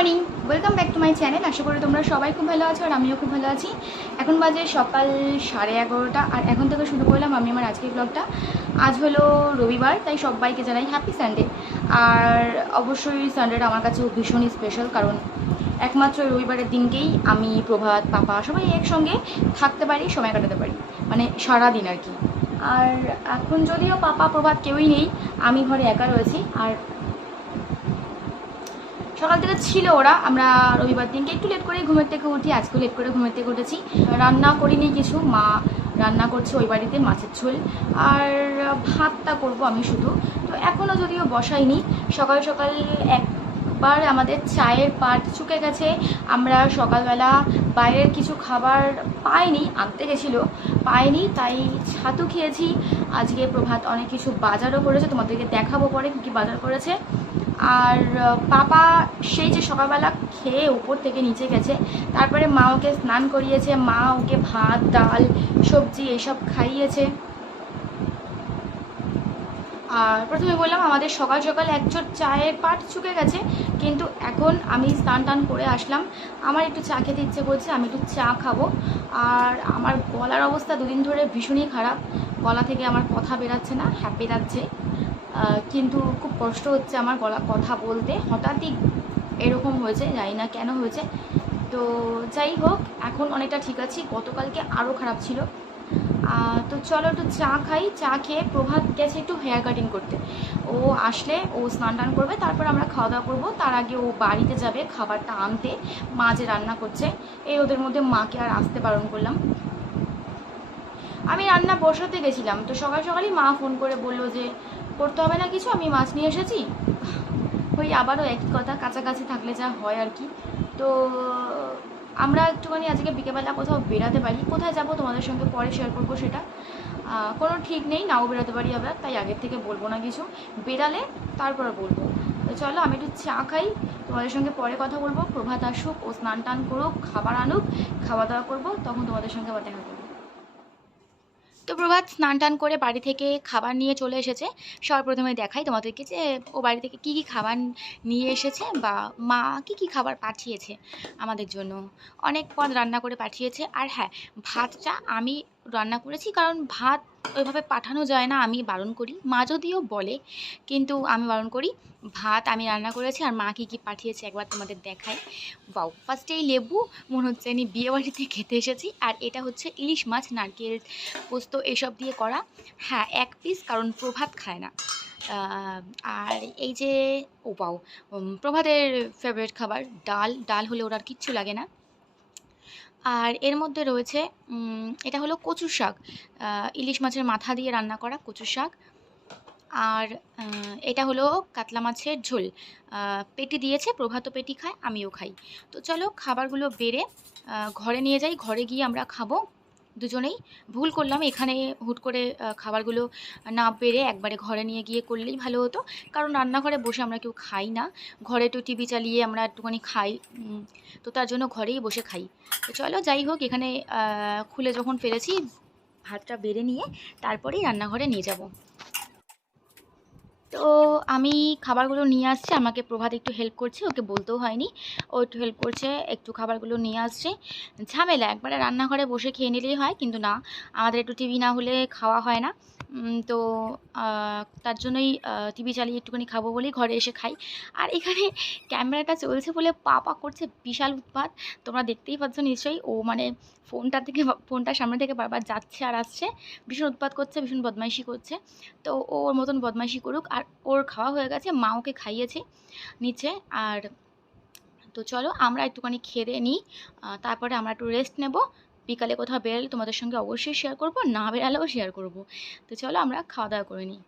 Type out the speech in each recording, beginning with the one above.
Morning, welcome back to my channel. আশা করি তোমরা সবাই খুব ভালো আছো আর আমিও খুব ভালো আছি। এখন বাজে সকাল 11:30 আর এখন থেকে শুরু করলাম আমি আমার আজকের ব্লগটা। আজ হলো রবিবার, তাই সবাইকে জানাই হ্যাপি সানডে। আর অবশ্যই সানডেটা আমার কাছে ভীষণই স্পেশাল, কারণ একমাত্র রবিবারের দিনকেই আমি, প্রভাত, পাপা সবাই একসঙ্গে থাকতে পারি, সময় কাটাতে পারি, মানে সারাদিন আর কি। আর এখন যদিও পাপা প্রভাত কেউই নেই, আমি ঘরে একা রয়েছি। আর সকাল থেকে ছিল ওরা। আমরা রবিবার দিনকে একটু লেট করে ঘুমের থেকে উঠি, আজকেও লেট করে ঘুমের থেকে উঠেছি। রান্না করিনি কিছু, মা রান্না করছে ওই বাড়িতে মাছের ঝোল, আর ভাতটা করব আমি শুধু। তো এখনও যদিও বসাইনি। সকাল সকাল একবার আমাদের চায়ের পাট চুকে গেছে। আমরা সকালবেলা বাইরের কিছু খাবার পাইনি, আনতে গেছিলো, পাইনি, তাই ছাতু খেয়েছি। আজকে প্রভাত অনেক কিছু বাজারও করেছে, তোমাদেরকে দেখাবো পরে কী কী বাজার করেছে। আর পাপা সেই যে সকালবেলা খেয়ে উপর থেকে নিচে গেছে, তারপরে মা ওকে স্নান করিয়েছে, মা ওকে ভাত, ডাল, সবজি এইসব খাইয়েছে। আর প্রথমে বললাম আমাদের সকাল সকাল একজোট চায়ের পাট চুকে গেছে, কিন্তু এখন আমি স্নান টান করে আসলাম। আমার একটু চা খেতে ইচ্ছে করছে, আমি একটু চা খাবো। আর আমার গলার অবস্থা দুদিন ধরে ভীষণই খারাপ, গলা থেকে আমার কথা বেরাচ্ছে না, হ্যাঁ বেরাচ্ছে, কিন্তু খুব কষ্ট হচ্ছে আমার গলা কথা বলতে। হঠাৎই এরকম হয়েছে, জানি না কেন হয়েছে। তো যাই হোক, এখন অনেকটা ঠিক আছি, গতকালকে আরও খারাপ ছিল। তো চলো একটু চা খাই। চা খেয়ে প্রভাত গেছে একটু হেয়ার কাটিং করতে। ও আসলে ও স্নান টান করবে, তারপর আমরা খাওয়া দাওয়া করবো। তার আগে ও বাড়িতে যাবে খাবারটা আনতে, মা যে রান্না করছে। এই ওদের মধ্যে মাকে আর আসতে বারণ করলাম। আমি রান্না বসাতে গেছিলাম, তো সকাল সকালই মা ফোন করে বললো যে করতে হবে না কিছু, আমি মাছ নিয়ে এসেছি। ওই আবারও একই কথা, কাছাকাছি থাকলে যা হয় আর কি। তো আমরা একটুখানি আজকে বিকেলবেলা কোথাও বেরাতে পারি, কোথায় যাব তোমাদের সঙ্গে পরে শেয়ার করবো সেটা। কোনো ঠিক নেই, নাও বেরোতে পারি আবার, তাই আগের থেকে বলবো না কিছু, বেরালে তারপর বলবো। তো চলো আমি একটু চা খাই, তোমাদের সঙ্গে পরে কথা বলবো। প্রভাত আসুক, ও স্নান টান করুক, খাবার আনুক, খাওয়া দাওয়া করবো, তখন তোমাদের সঙ্গে আবার দেখা করবো। তো প্রভাত স্নান টান করে বাড়ি থেকে খাবার নিয়ে চলে এসেছে। সবার প্রথমে দেখাই তোমাদেরকে যে ও বাড়ি থেকে কী কী খাবার নিয়ে এসেছে, বা মা কী কী খাবার পাঠিয়েছে আমাদের জন্য। অনেক পদ রান্না করে পাঠিয়েছে। আর হ্যাঁ, ভাতটা আমি রান্না করেছি, কারণ ভাত ওইভাবে পাঠানো যায় না, আমি বারণ করি। মা যদিও বলে, কিন্তু আমি বারণ করি। ভাত আমি রান্না করেছি। আর মা কী কী পাঠিয়েছে একবার তোমাদের দেখাই। বাউ, ফার্স্টে এই লেবু, মনে হচ্ছে আমি বিয়েবাড়িতে খেতে এসেছি। আর এটা হচ্ছে ইলিশ মাছ, নারকেল, পোস্ত এসব দিয়ে করা। হ্যাঁ, এক পিস, কারণ প্রভাত খায় না। আর এই যে, ও বাউ, প্রভাতের ফেভারিট খাবার ডাল। ডাল হলে ওর আর কিচ্ছু লাগে না। আর এর মধ্যে রয়েছে এটা হলো কচুর শাক, ইলিশ মাছের মাথা দিয়ে রান্না করা কচুর শাক। আর এটা হলো কাতলা মাছের ঝোল। পেটি দিয়েছে, প্রভাতও পেটি খায়, আমিও খাই। তো চলো খাবারগুলো বেড়ে ঘরে নিয়ে যাই, ঘরে গিয়ে আমরা খাবো দুজনেই। ভুল করলাম, এখানে হুট করে খাবারগুলো না বেড়ে একবারে ঘরে নিয়ে গিয়ে করলেই ভালো হতো, কারণ রান্নাঘরে বসে আমরা কেউ খাই না। ঘরে একটু টিভি চালিয়ে আমরা একটুখানি খাই, তো তার জন্য ঘরেই বসে খাই। তো চলো যাই হোক, এখানে খুলে যখন ফেলেছি, ভাতটা বেড়ে নিয়ে তারপরেই রান্নাঘরে নিয়ে যাব। তো আমি খাবারগুলো নিয়ে আসছি, আমাকে প্রভাত একটু হেল্প করছে, ওকে বলতেও হয়নি, ও একটু হেল্প করছে, একটু খাবারগুলো নিয়ে আসছে। ঝামেলা, একবারে রান্নাঘরে বসে খেয়ে নিলেই হয়, কিন্তু না, আমাদের একটু টিভি না হলে খাওয়া হয় না। তো তার জন্যই টিভি চালিয়ে একটুখানি খাবো বলেই ঘরে এসে খাই। আর এখানে ক্যামেরাটা চলছে বলে পাপা করছে বিশাল উৎপাত, তোমরা দেখতেই পাচ্ছ নিশ্চয়ই। ও মানে ফোনটার সামনে থেকে বারবার যাচ্ছে আর আসছে, ভীষণ উৎপাত করছে, ভীষণ বদমাইশি করছে। তো ওর মতন বদমাইশি করুক। আর ওর খাওয়া হয়ে গেছে, মা ওকে খাইয়েছে নিচে। আর তো চলো আমরা একটুখানি খেয়ে নিই, তারপরে আমরা একটু রেস্ট নেব। বিকালে কোথাও বেরোলে তোমাদের সঙ্গে অবশ্যই শেয়ার করব, না বেরালেও শেয়ার করব। তো চলো আমরা খাওয়া দাওয়া করে নিই।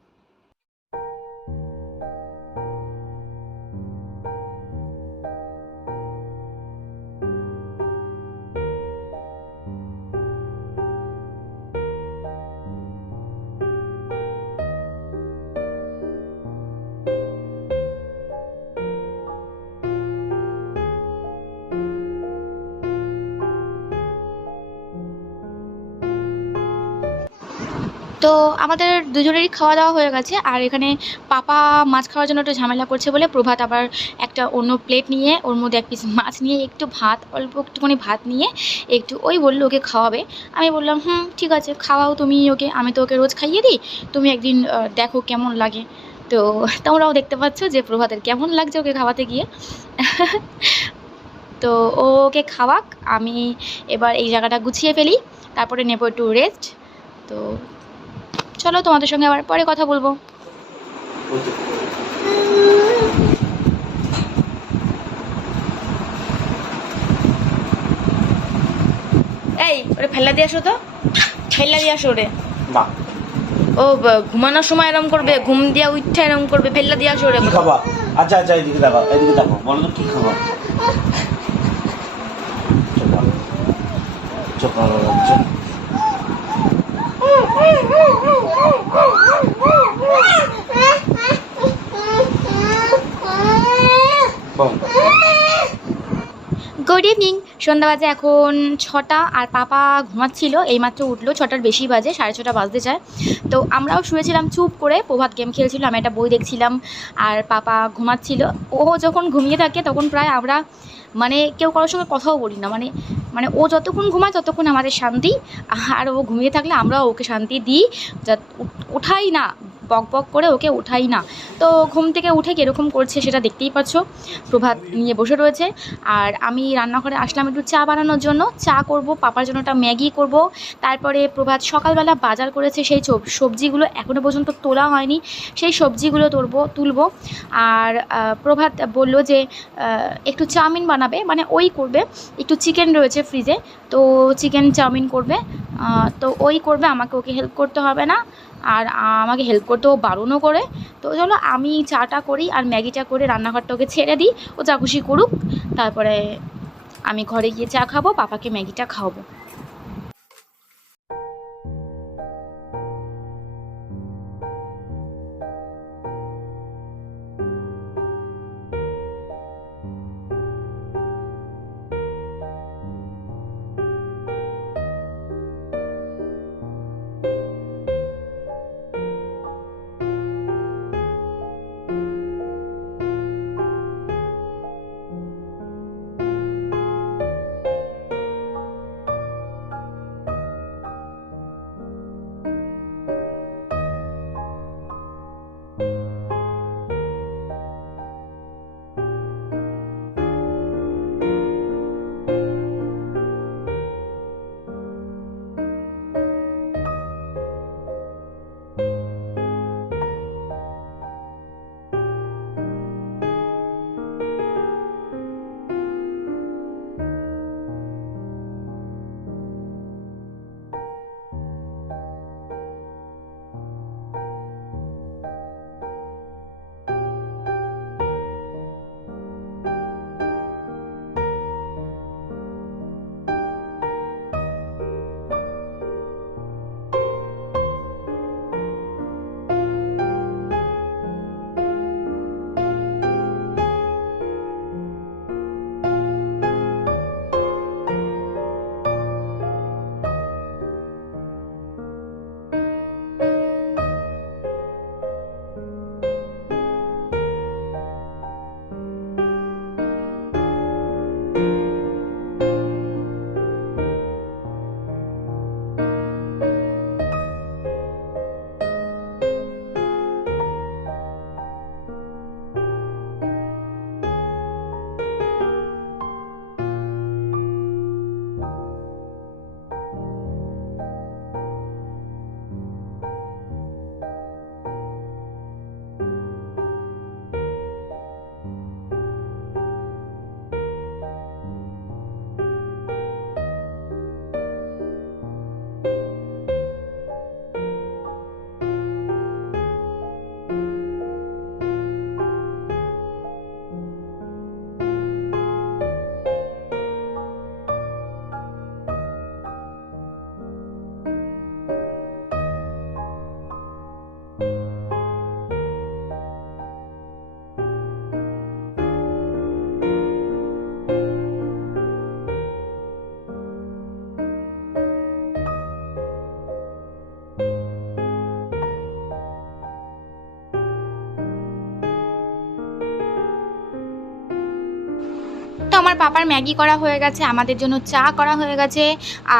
তো আমাদের দুজনেরই খাওয়া দাওয়া হয়ে গেছে, আর এখানে পাপা মাছ খাওয়ার জন্য একটু ঝামেলা করছে বলে প্রভাত আবার একটা অন্য প্লেট নিয়ে ওর মধ্যে এক পিস মাছ নিয়ে একটু ভাত, অল্প একটুখানি ভাত নিয়ে একটু ওই বললো ওকে খাওয়াবে। আমি বললাম ঠিক আছে খাওয়াও তুমি ওকে, আমি তো ওকে রোজ খাইয়ে দিই, তুমি একদিন দেখো কেমন লাগে। তো তোমরাও দেখতে পাচ্ছ যে প্রভাতের কেমন লাগছে ওকে খাওয়াতে গিয়ে। তো ও ওকে খাওয়াক, আমি এবার এই জায়গাটা গুছিয়ে ফেলি, তারপরে নেবো একটু রেস্ট। তো চলো তোমাদের সঙ্গে আবার পরে কথা বলবো। এই ওরে ফেলা দিয়ে আসো তো, ফেলা দিয়ে আসো ওরে। ও ঘুমানোর সময় এরম করবে, ঘুম দিয়া উঠে এরম করবে, ফেলা দিয়ে আসো ওরে। খাবা? আচ্ছা আচ্ছা, এদিকে দেখো, এদিকে দেখো, বলো তো কি খাবা? চোখা লাগছে। গুড ইভিনিং, সন্ধ্যা বাজে এখন 6টা, আর পাপা ঘুমাচ্ছিল, এইমাত্র উঠলো, 6টার বেশি বাজে, 6:30 বাজতে যায়। তো আমরাও শুয়েছিলাম চুপ করে, প্রভাত গেম খেলছিল, আমি একটা বই দেখছিলাম, আর পাপা ঘুমাচ্ছিল। ও যখন ঘুমিয়ে থাকে তখন প্রায় আমরা মানে কেউ কারোর সঙ্গে কথাও বলি না, মানে মানে ও যতক্ষণ ঘুমায় ততক্ষণ আমাদের শান্তি, আর ও ঘুমিয়ে থাকলে আমরাও ওকে শান্তি দিই, যা ওঠাই না, বক বক করে ওকে ওঠাই না। তো ঘুম থেকে উঠে কীরকম করছে সেটা দেখতেই পাচ্ছ, প্রভাত নিয়ে বসে রয়েছে। আর আমি রান্নাঘরে আসলাম একটু চা বানানোর জন্য, চা করব, পাপার জন্য একটা ম্যাগি করব। তারপরে প্রভাত সকালবেলা বাজার করেছে, সেই সবজিগুলো এখনও পর্যন্ত তোলা হয়নি, সেই সবজিগুলো তুলবো। আর প্রভাত বলল যে একটু চাউমিন বানাবে, মানে ওই করবে, একটু চিকেন রয়েছে ফ্রিজে, তো চিকেন চাউমিন করবে। তো ওই করবে, আমাকে ওকে হেল্প করতে হবে না, আর আমাকে হেল্প করতেও বারণও করে। তো চলো আমি চাটা করি আর ম্যাগিটা করে রান্নাঘরটা ওকে ছেড়ে দিই, ও যা খুশি করুক, তারপরে আমি ঘরে গিয়ে চা খাবো, পাপাকে ম্যাগিটা খাওয়াবো। আমার পাপার ম্যাগি করা হয়ে গেছে, আমাদের জন্য চা করা হয়ে গেছে,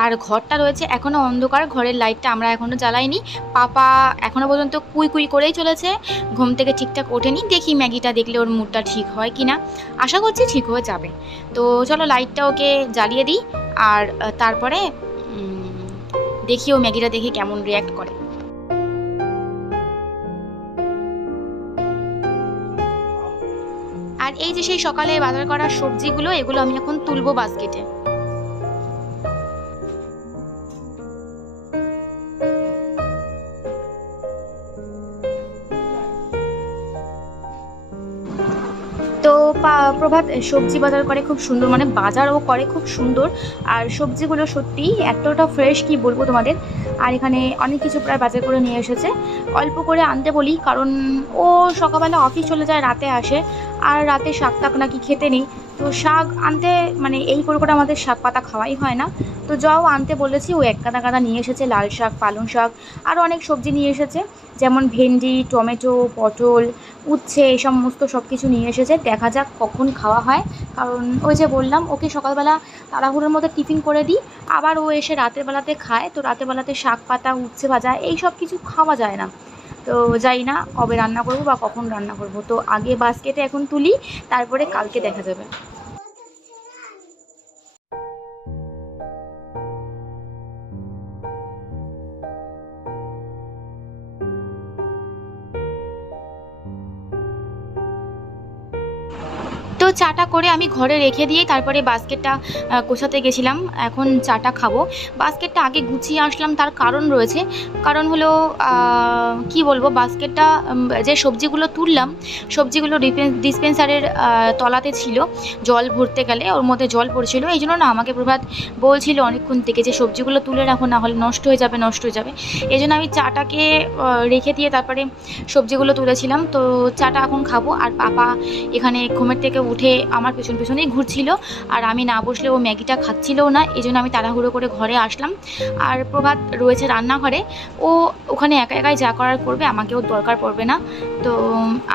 আর ঘরটা রয়েছে এখনও অন্ধকার, ঘরের লাইটটা আমরা এখনও জ্বালাইনি। পাপা এখনও পর্যন্ত কুই কুই করেই চলেছে, ঘুম থেকে ঠিকঠাক ওঠেনি। দেখি ম্যাগিটা দেখলে ওর মুডটা ঠিক হয় কি না, আশা করছি ঠিক হয়ে যাবে। তো চলো লাইটটা ওকে জ্বালিয়ে দিই, আর তারপরে দেখি ও ম্যাগিটা দেখে কেমন রিয়্যাক্ট করে। আর এই যে সেই সকালে বাজার করা সবজিগুলো, এগুলো আমি এখন তুলবো বাস্কেটে। তো প্রভাত সবজি বাজার করে খুব সুন্দর, মানে বাজারও করে খুব সুন্দর, আর সবজিগুলো সত্যি এতটা ফ্রেশ কি বলবো তোমাদের। আর এখানে অনেক কিছু প্রায় বাজার করে নিয়ে এসেছে, অল্প করে আনতে বলি কারণ ও সকালবেলা অফিস চলে যায়, রাতে আসে, আর রাতে শাক টাক নাকি খেতে নেই। তো শাক আনতে মানে এই করে আমাদের শাক পাতা খাওয়াই হয় না। তো যাও আনতে বলেছি, ও এক গাদা গাদা নিয়ে এসেছে, লাল শাক, পালং শাক, আরও অনেক সবজি নিয়ে এসেছে, যেমন ভেন্ডি, টমেটো, পটল, উচ্ছে, এই সমস্ত সব কিছু নিয়ে এসেছে। দেখা যাক কখন খাওয়া হয়, কারণ ওই যে বললাম ওকে সকালবেলা তাড়াহুড়োর মধ্যে টিফিন করে দিই, আবার ও এসে রাতের বেলাতে খায়। তো রাতের বেলাতে শাক পাতা, উচ্ছে ভাজা এই সব কিছু খাওয়া যায় না। তো যাই না কবে রান্না করব বা কখন রান্না করব। তো আগে বাস্কেটে এখন তুলি, তারপরে কালকে দেখা যাবে। তো চাটা করে আমি ঘরে রেখে দিয়ে তারপরে বাস্কেটটা গোছাতে গেছিলাম, এখন চাটা খাবো। বাস্কেটটা আগে গুছিয়ে আসলাম, তার কারণ রয়েছে। কারণ হলো কি বলবো, বাস্কেটটা যে সবজিগুলো তুললাম, সবজিগুলো ডিসপেন্সারের তলাতে ছিল, জল ভরতে গেলে ওর মধ্যে জল পড়ছিল। এই জন্য না আমাকে প্রভাত বলছিল অনেকক্ষণ থেকে যে সবজিগুলো তুলে রাখো, না হলে নষ্ট হয়ে যাবে, নষ্ট হয়ে যাবে। এই জন্য আমি চাটাকে রেখে দিয়ে তারপরে সবজিগুলো তুলেছিলাম। তো চাটা এখন খাবো। আর পাপা এখানে ঘুমের থেকে উঠে আমার পেছনেই ঘুরছিল, আর আমি না বসলে ও ম্যাগিটা খাচ্ছিলও না। এই জন্য আমি তাড়াহুড়ো করে ঘরে আসলাম। আর প্রভাত রয়েছে রান্নাঘরে, ও ওখানে একা একাই যা করার করবে, আমাকেও দরকার পড়বে না। তো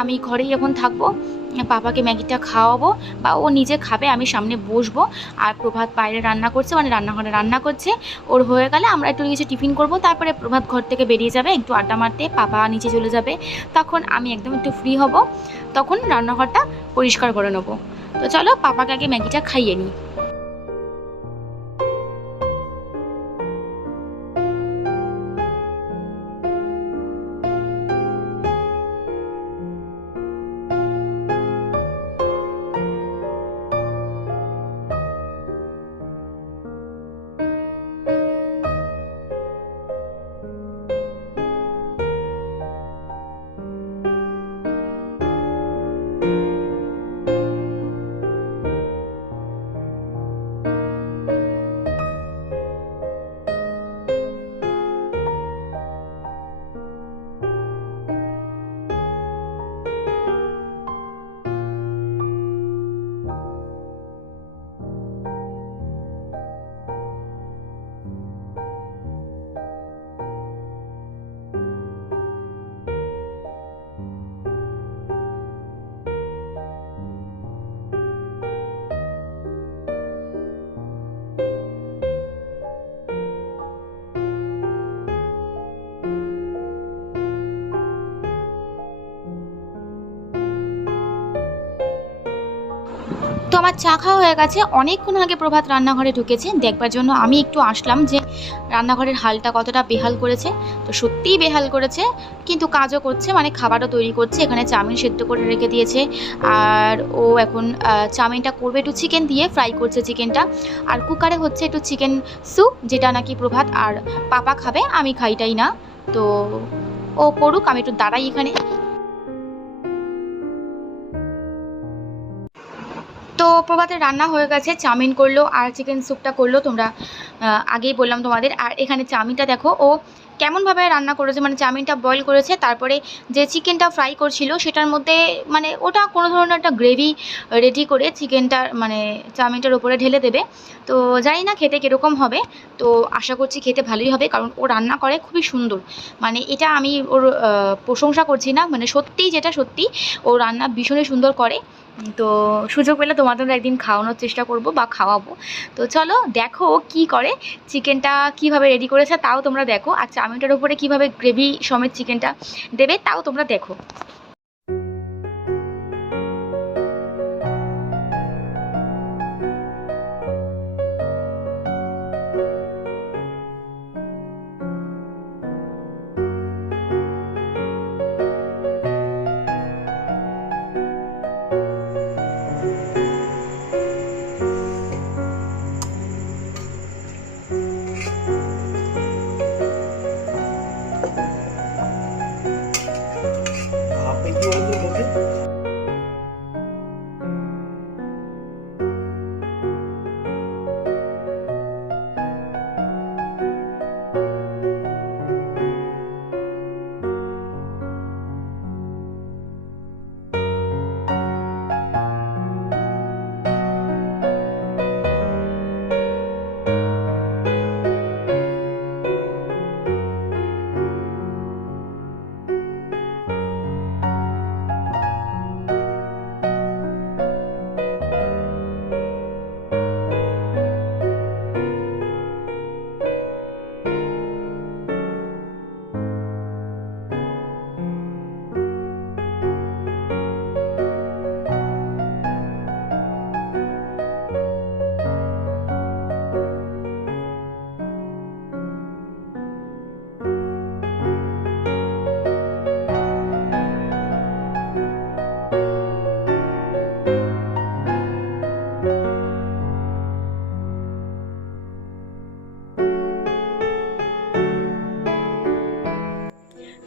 আমি ঘরেই এখন থাকবো, পাপাকে ম্যাগিটা খাওয়াবো বা ও নিজে খাবে, আমি সামনে বসবো। আর প্রভাত বাইরে রান্না করছে, মানে রান্নাঘরে রান্না করছে, ওর হয়ে গেলে আমরা একটু কিছু টিফিন করব। তারপরে প্রভাত ঘর থেকে বেরিয়ে যাবে একটু আড্ডা মারতে, পাপা নিচে চলে যাবে, তখন আমি একদম একটু ফ্রি হব, তখন রান্নাঘরটা পরিষ্কার করে নেবো। তো চলো পাপাকে আগে ম্যাগিটা খাইয়ে নিই। তো আমার চা খাওয়া হয়ে গেছে, অনেকক্ষণ আগে প্রভাত রান্নাঘরে ঢুকেছে, দেখবার জন্য আমি একটু আসলাম যে রান্নাঘরের হালটা কতটা বেহাল করেছে। তো সত্যিই বেহাল করেছে, কিন্তু কাজও করছে, মানে খাবারও তৈরি করছে। এখানে চাউমিন সেদ্ধ করে রেখে দিয়েছে, আর ও এখন চাউমিনটা করবে একটু চিকেন দিয়ে, ফ্রাই করছে চিকেনটা। আর কুকারে হচ্ছে একটু চিকেন স্যুপ, যেটা নাকি প্রভাত আর পাপা খাবে, আমি খাইটাই না। তো ও করুক, আমি একটু দাঁড়াই এখানে। তো প্রভাতের রান্না হয়ে গেছে, চাউমিন করলো আর চিকেন স্যুপটা করলো, তোমরা আগেই বললাম তোমাদের। আর এখানে চাউমিনটা দেখো ও কেমনভাবে রান্না করেছে, মানে চাউমিনটা বয়েল করেছে, তারপরে যে চিকেনটা ফ্রাই করছিল সেটার মধ্যে মানে ওটা কোনো ধরনের একটা গ্রেভি রেডি করে চিকেনটা মানে চাউমিনটার উপরে ঢেলে দেবে। তো জানি না খেতে কীরকম হবে, তো আশা করছি খেতে ভালোই হবে, কারণ ও রান্না করে খুবই সুন্দর। মানে এটা আমি ওর প্রশংসা করছি না, মানে সত্যিই যেটা সত্যি, ও রান্না ভীষণই সুন্দর করে। তো সুযোগ পেলে তোমাদের একদিন খাওয়ানোর চেষ্টা করব বা খাওয়াবো। তো চলো দেখো কি করে, চিকেনটা কিভাবে রেডি করেছে তাও তোমরা দেখো, আর চাউমিনটার উপরে কিভাবে গ্রেভি সমেত চিকেনটা দেবে তাও তোমরা দেখো। ভাপে কি বলতো মুখে?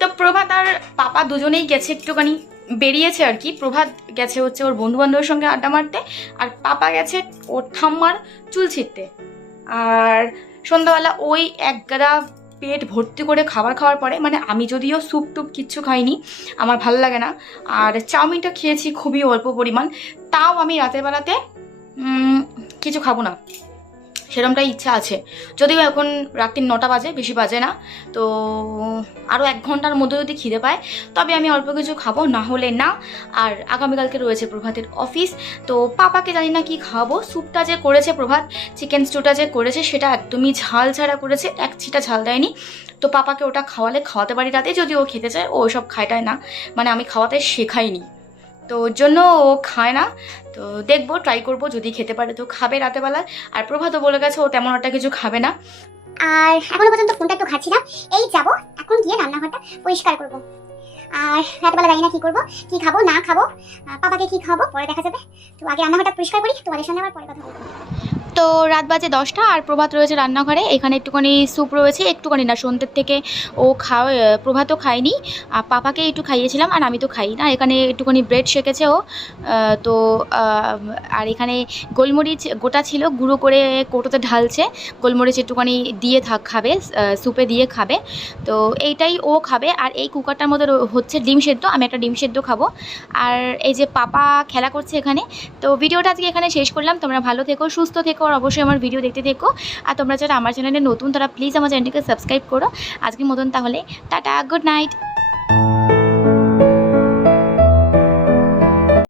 তো প্রভাত আর পাপা দুজনেই গেছে একটুখানি, বেরিয়েছে আর কি। প্রভাত গেছে হচ্ছে ওর বন্ধু বান্ধবের সঙ্গে আড্ডা মারতে, আর পাপা গেছে ওর ঠাম্মার চুল ছিঁড়তে। আর সন্ধ্যাবেলা ওই এক গাদা পেট ভর্তি করে খাবার খাওয়ার পরে, মানে আমি যদিও স্যুপ টুপ কিচ্ছু খাইনি, আমার ভালো লাগে না, আর চাউমিনটা খেয়েছি খুবই অল্প পরিমাণ, তাও আমি রাতের বেলাতে কিছু খাবো না, সেরকমটাই ইচ্ছা আছে। যদিও এখন রাত্রির 9টা বাজে, বেশি বাজে না, তো আরও 1 ঘন্টার মধ্যে যদি খিদে পায় তবে আমি অল্প কিছু খাবো, না হলে না। আর আগামীকালকে রয়েছে প্রভাতের অফিস, তো পাপাকে জানি না কি খাওয়াবো। স্যুপটা যে করেছে প্রভাত, চিকেন স্টুটা যে করেছে সেটা একদমই ঝাল ছাড়া করেছে, এক ছিটা ঝাল দেয়নি। তো পাপাকে ওটা খাওয়াতে পারি রাতে, যদি ও খেতে চায়। ও ওইসব খায়টায় না, মানে আমি খাওয়াতে শেখাইনি, তো ওর জন্য ও খায় না। তো দেখবো, ট্রাই করবো, যদি খেতে পারে তো খাবে রাতেবেলা। আর প্রভাতও বলে গেছে ও তেমন একটা কিছু খাবে না। আর এখনো পর্যন্ত ফোনটা একটু ঘাটছি না, এই যাব এখন গিয়ে রান্নাঘরটা পরিষ্কার করব। আর রাতবেলা জানি না কি করবো, কি খাবো না খাবো, পাপাকে কি খাবো পরে দেখা যাবে। তো আগে রান্নাঘরটা পরিষ্কার করি, তোমাদের সঙ্গে আবার পরে কথা বলবো। তো রাত বাজে 10টা, আর প্রভাত রয়েছে রান্নাঘরে। এখানে একটুখানি স্যুপ রয়েছে, একটুখানি না, সন্ধ্যের থেকে ও প্রভাতও খায়নি, আর পাপাকে একটু খাইয়েছিলাম, আর আমি তো খাই না। এখানে একটুখানি ব্রেড শেখেছে ও, তো আর এখানে গোলমরিচ গোটা ছিল, গুঁড়ো করে কৌটোতে ঢালছে, গোলমরিচ একটুখানি দিয়ে খাবে, স্যুপে দিয়ে খাবে। তো এইটাই ও খাবে। আর এই কুকারটার মধ্যে হচ্ছে ডিম সেদ্ধ, আমি একটা ডিম সেদ্ধ খাবো। আর এই যে পাপা খেলা করছে এখানে। তো ভিডিওটা আজকে এখানে শেষ করলাম। তোমরা ভালো থেকো, সুস্থ থেকো, আর অবশ্যই আমার ভিডিও দেখতে থেকো। আর তোমরা যারা আমার চ্যানেলে নতুন তারা প্লিজ আমার চ্যানেলটিকে সাবস্ক্রাইব করো। আজকের মতন তাহলে টাটা, গুড নাইট।